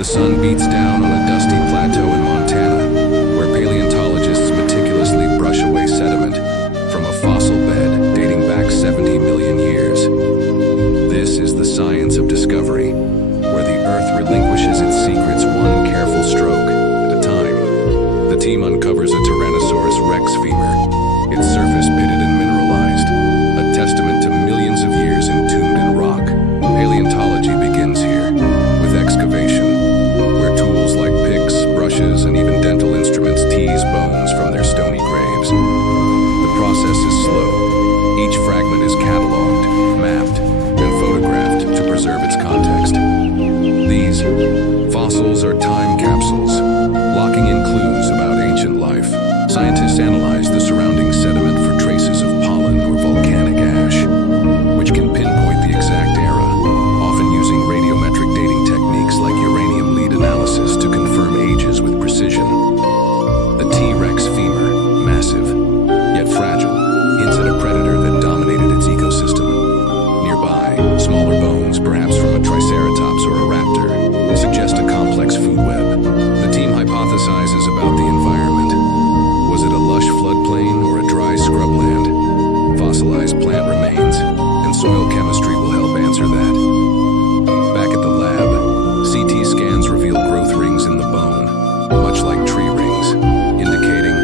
The sun beats down on a dusty plateau in Montana, where paleontologists meticulously brush away sediment from a fossil bed dating back 70 million years. This is the science of discovery, where the Earth relinquishes its secrets one careful stroke at a time. The team uncovers a Tyrannosaurus rex femur, its surface pitted and mineralized, a testament to millions of years entombed in rock. Paleontology begins here, with excavation, where tools like picks, brushes, and even dental instruments tease bones from their stony graves. The process is slow. Each fragment is cataloged, mapped, and photographed to preserve its context. These fossils are time capsules, locking in clues about ancient life. Scientists analyze the surrounding sediment for traces of pollen or volcanic ash, which can pinpoint the exact era, often using radiometric dating techniques like uranium lead analysis to confirm ages with precision. The T-Rex femur, massive, yet fragile, hints at a predator that dominated its ecosystem. Nearby, smaller bones, perhaps from a triceratops or a raptor, suggest a complex food web. The team hypothesizes about the environment. Was it a lush floodplain or a dry scrubland? Fossilized plant remains and soil chemistry will help answer that. Back at the lab, CT scans reveal growth rings in the bone, much like tree rings, indicating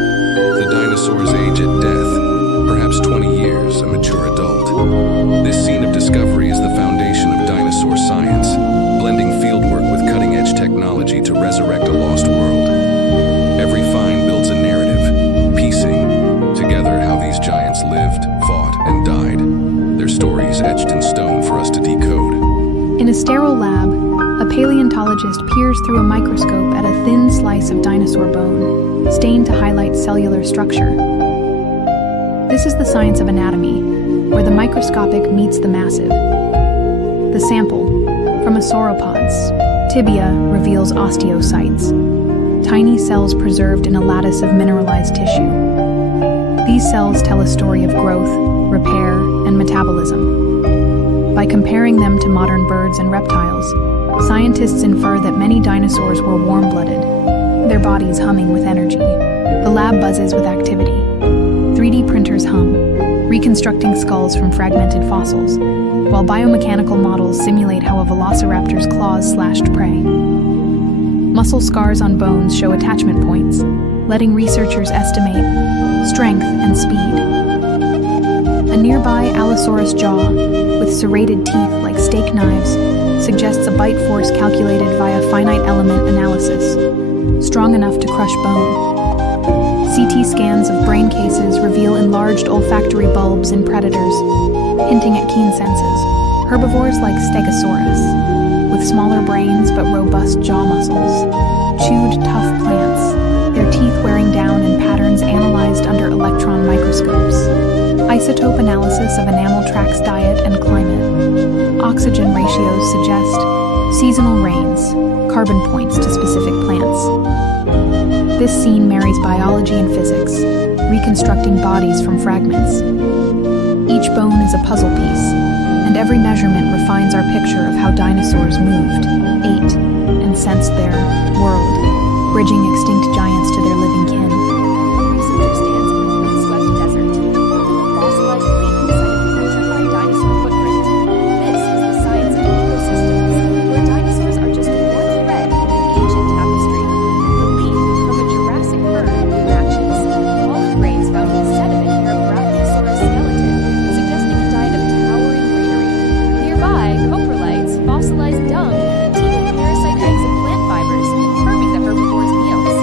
the dinosaur's age at death, perhaps 20 years, a mature adult. This scene of discovery is the foundation of dinosaur science, blending fieldwork with cutting-edge technology to resurrect a lost world. Every find builds a narrative, piecing together how these giants lived, fought, and died, their stories etched in stone for us to decode. In a sterile lab, a paleontologist peers through a microscope at a thin slice of dinosaur bone, stained to highlight cellular structure. This is the science of anatomy, where the microscopic meets the massive. The sample, from a sauropod's tibia, reveals osteocytes, tiny cells preserved in a lattice of mineralized tissue. These cells tell a story of growth, repair, and metabolism. By comparing them to modern birds and reptiles, scientists infer that many dinosaurs were warm-blooded, their bodies humming with energy. The lab buzzes with activity. 3D printers hum, reconstructing skulls from fragmented fossils, while biomechanical models simulate how a velociraptor's claws slashed prey. Muscle scars on bones show attachment points, letting researchers estimate strength and speed. A nearby Allosaurus jaw, with serrated teeth like steak knives, suggests a bite force calculated via finite element analysis, strong enough to crush bone. CT scans of brain cases reveal enlarged olfactory bulbs in predators, hinting at keen senses. Herbivores like Stegosaurus, with smaller brains but robust jaw muscles, chewed tough plants, their teeth wearing down in patterns analyzed under electron microscopes. Isotope analysis of enamel tracks diet and climate. Oxygen ratios suggest seasonal rains, carbon points to specific plants. This scene marries biology and physics, reconstructing bodies from fragments. Each bone is a puzzle piece, and every measurement refines our picture of how dinosaurs moved, ate, and sensed their world, bridging extinct giants to their living kin. Researcher stands in a windswept desert, a fossilized lake beside a petrified dinosaur footprint. This is the science of ecosystems, where dinosaurs are just one thread in an ancient tapestry. The leaf from a Jurassic fern matches all graves found in sediment near a Brachiosaurus skeleton, suggesting a diet of towering greenery. Nearby, coprolites, fossilized dung, and a team of parasite eggs and plant fibers, confirming the herbivore's meals.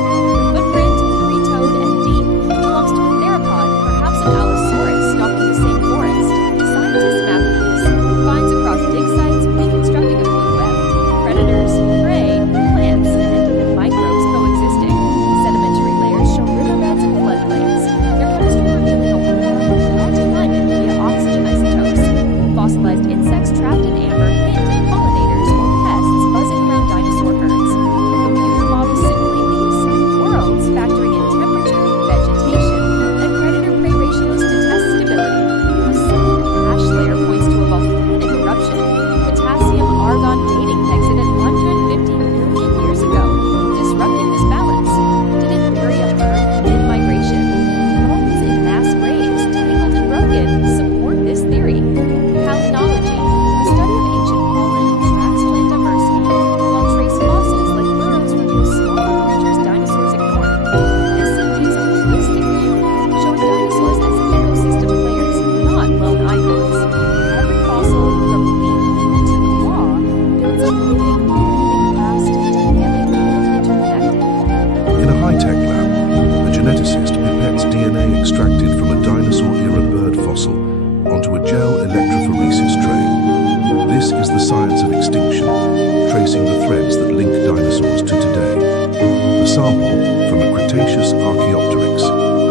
sample from a Cretaceous Archaeopteryx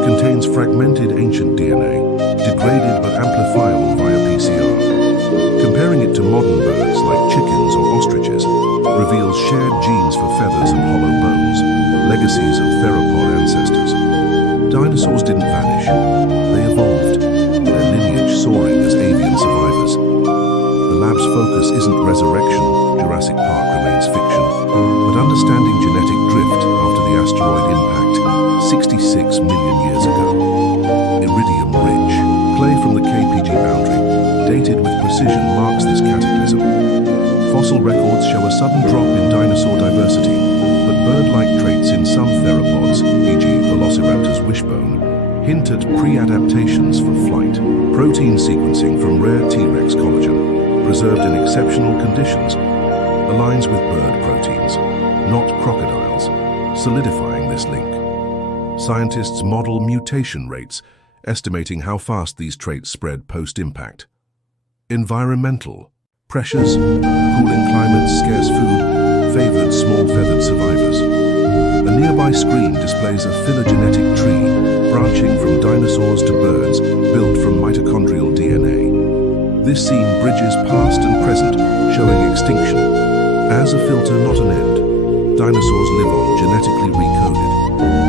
contains fragmented ancient DNA, degraded but amplifiable via PCR. Comparing it to modern birds like chickens or ostriches reveals shared genes for feathers and hollow bones, legacies of theropod ancestors. Dinosaurs didn't vanish, they evolved, their lineage soaring as avian survivors. The lab's focus isn't resurrection, Jurassic Park remains fiction, but understanding genetic drift after the asteroid impact 66 million years ago. Iridium-rich, clay from the KPG boundary, dated with precision, marks this cataclysm. Fossil records show a sudden drop in dinosaur diversity, but bird-like traits in some theropods, e.g. Velociraptor's wishbone, hint at pre-adaptations for flight. Protein sequencing from rare T-Rex collagen, preserved in exceptional conditions, aligns with bird proteins, not crocodiles, solidifying this link. Scientists model mutation rates, estimating how fast these traits spread post-impact. Environmental pressures, cooling climates, scarce food, favored small-feathered survivors. A nearby screen displays a phylogenetic tree branching from dinosaurs to birds built from mitochondrial DNA. This scene bridges past and present, showing extinction. As a filter, not an end, dinosaurs live on, genetically recoded.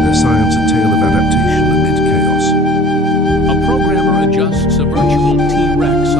Their science a tale of adaptation amid chaos. A programmer adjusts a virtual T-Rex